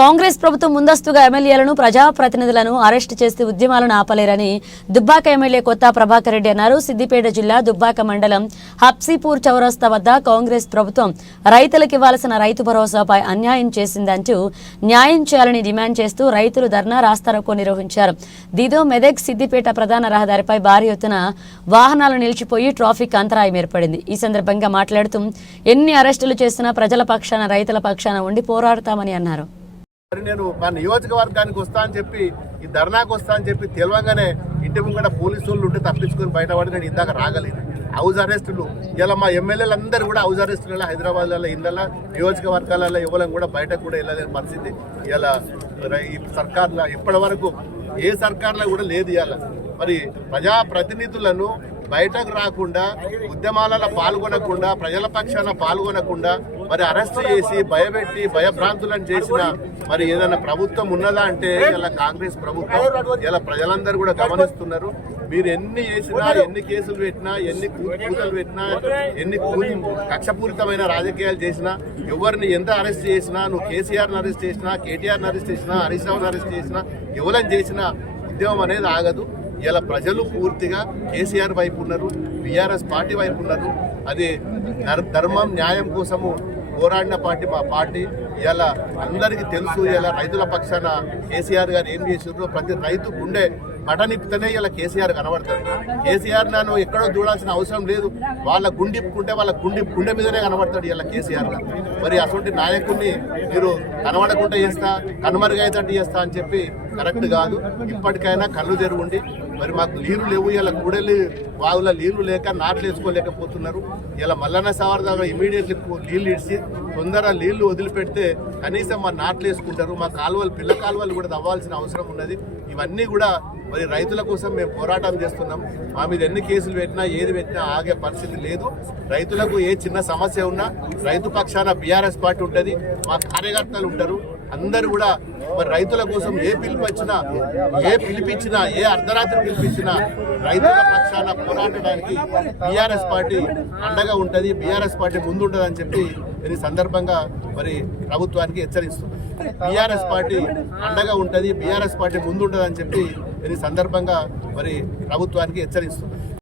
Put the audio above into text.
కాంగ్రెస్ ప్రభుత్వం ముందస్తుగా ఎమ్మెల్యేలను ప్రజాప్రతినిధులను అరెస్టు చేసి ఉద్యమాలను ఆపలేరని దుబ్బాక ఎమ్మెల్యే కొత్త ప్రభాకర్ రెడ్డి అన్నారు. సిద్దిపేట జిల్లా దుబ్బాక మండలం హబ్సీపూర్ చౌరస్తా వద్ద కాంగ్రెస్ ప్రభుత్వం రైతులకు ఇవ్వాల్సిన రైతు భరోసాపై అన్యాయం చేసిందంటూ న్యాయం చేయాలని డిమాండ్ చేస్తూ రైతులు ధర్నా రాస్తారోకో నిర్వహించారు. దీంతో మెదక్ సిద్దిపేట ప్రధాన రహదారిపై భారీ ఎత్తున వాహనాలు నిలిచిపోయి ట్రాఫిక్ అంతరాయం ఏర్పడింది. ఈ సందర్భంగా మాట్లాడుతూ ఎన్ని అరెస్టులు చేసినా ప్రజల పక్షాన రైతుల పక్షాన ఉండి పోరాడతామని అన్నారు. నేను మా నియోజకవర్గానికి వస్తా అని చెప్పి ఈ ధర్నాకు వస్తా అని చెప్పి తెలియగానే ఇంటి ముంగట పోలీసు వాళ్ళు ఉంటే తప్పించుకొని బయటపడి నేను ఇందాక రాగలేదు. హౌస్ అరెస్టులు ఇలా మా ఎమ్మెల్యేలు అందరూ కూడా హౌస్ అరెస్టులలో హైదరాబాద్లలో ఇళ్ళ నియోజకవర్గాలలో ఇవ్వడం కూడా బయటకు కూడా వెళ్ళలేని పరిస్థితి ఇలా ఈ సర్కార్లో ఇప్పటి వరకు ఏ సర్కార్లో కూడా లేదు. ఇవాళ మరి ప్రజాప్రతినిధులను బయటకు రాకుండా ఉద్యమాలలో పాల్గొనకుండా ప్రజల పక్షాన పాల్గొనకుండా మరి అరెస్ట్ చేసి భయపెట్టి భయభ్రాంతులను చేసిన మరి ఏదైనా ప్రభుత్వం ఉన్నదా అంటే ఇలా కాంగ్రెస్ ప్రభుత్వం. ఇలా ప్రజలందరూ కూడా గమనిస్తున్నారు. మీరు ఎన్ని చేసినా ఎన్ని కేసులు పెట్టినా ఎన్ని కూతలు పెట్టినా ఎన్ని కక్షపూరితమైన రాజకీయాలు చేసినా ఎవరిని ఎంత అరెస్ట్ చేసినా నువ్వు కేసీఆర్ని అరెస్ట్ చేసినా కేటీఆర్ని అరెస్ట్ చేసినా హరీష్ రావుని అరెస్ట్ చేసినా ఎవరిని చేసినా ఉద్యమం అనేది ఆగదు. ఇలా ప్రజలు పూర్తిగా కేసీఆర్ వైపు ఉన్నారు, బీఆర్ఎస్ పార్టీ వైపు ఉన్నారు. అది ధర్మం న్యాయం కోసము పోరాడిన పార్టీ మా పార్టీ. ఇలా అందరికీ తెలుసు. ఇలా రైతుల పక్షాన కేసీఆర్ గారు ఏం చేసినారో ప్రతి రైతు గుండె బటనిప్పితేనే ఇలా కేసీఆర్ కనబడతాడు. కేసీఆర్ నన్ను ఎక్కడో చూడాల్సిన అవసరం లేదు. వాళ్ళ గుండిప్పుకుంటే వాళ్ళ గుండె మీదనే కనబడతాడు ఇలా కేసీఆర్ గారు. మరి అటువంటి నాయకుడిని మీరు కనబడకుండా చేస్తా కనుమరుగైతట్టు చేస్తా అని చెప్పి కరెక్ట్ కాదు. ఇప్పటికైనా కళ్ళు తెరువుండి. మరి మాకు నీళ్లు లేవు. ఇలా కూడలి వాగుల నీళ్లు లేక నాట్లు వేసుకోలేకపోతున్నారు. ఇలా మల్లన్న సాగర్ దగ్గర ఇమీడియట్లీ నీళ్లు ఇడిచి తొందరగా నీళ్లు వదిలిపెడితే కనీసం మా నాట్లు వేసుకుంటారు. మా కాలువలు పిల్ల కాలువలు కూడా తవ్వాల్సిన అవసరం ఉన్నది. ఇవన్నీ కూడా మరి రైతుల కోసం మేము పోరాటం చేస్తున్నాం. మా మీద ఎన్ని కేసులు పెట్టినా ఏది పెట్టినా ఆగే పరిస్థితి లేదు. రైతులకు ఏ చిన్న సమస్య ఉన్నా రైతు పక్షాన బీఆర్ఎస్ పార్టీ ఉంటుంది, మా కార్యకర్తలు ఉంటారు. అందరూ కూడా మరి రైతుల కోసం ఏ పిలిపించినా ఏ అర్ధరాత్రి పిలిపించినా రైతుల పక్షాన పోరాడడానికి బీఆర్ఎస్ పార్టీ అండగా ఉంటుంది, బీఆర్ఎస్ పార్టీ ముందు ఉంటుంది అని చెప్పి ఈ సందర్భంగా మరి ప్రభుత్వానికి హెచ్చరిస్తుంది. బీఆర్ఎస్ పార్టీ అండగా ఉంటుంది, బీఆర్ఎస్ పార్టీ ముందు ఉంటుంది అని చెప్పి ఈ సందర్భంగా మరి ప్రభుత్వానికి హెచ్చరిస్తుంది.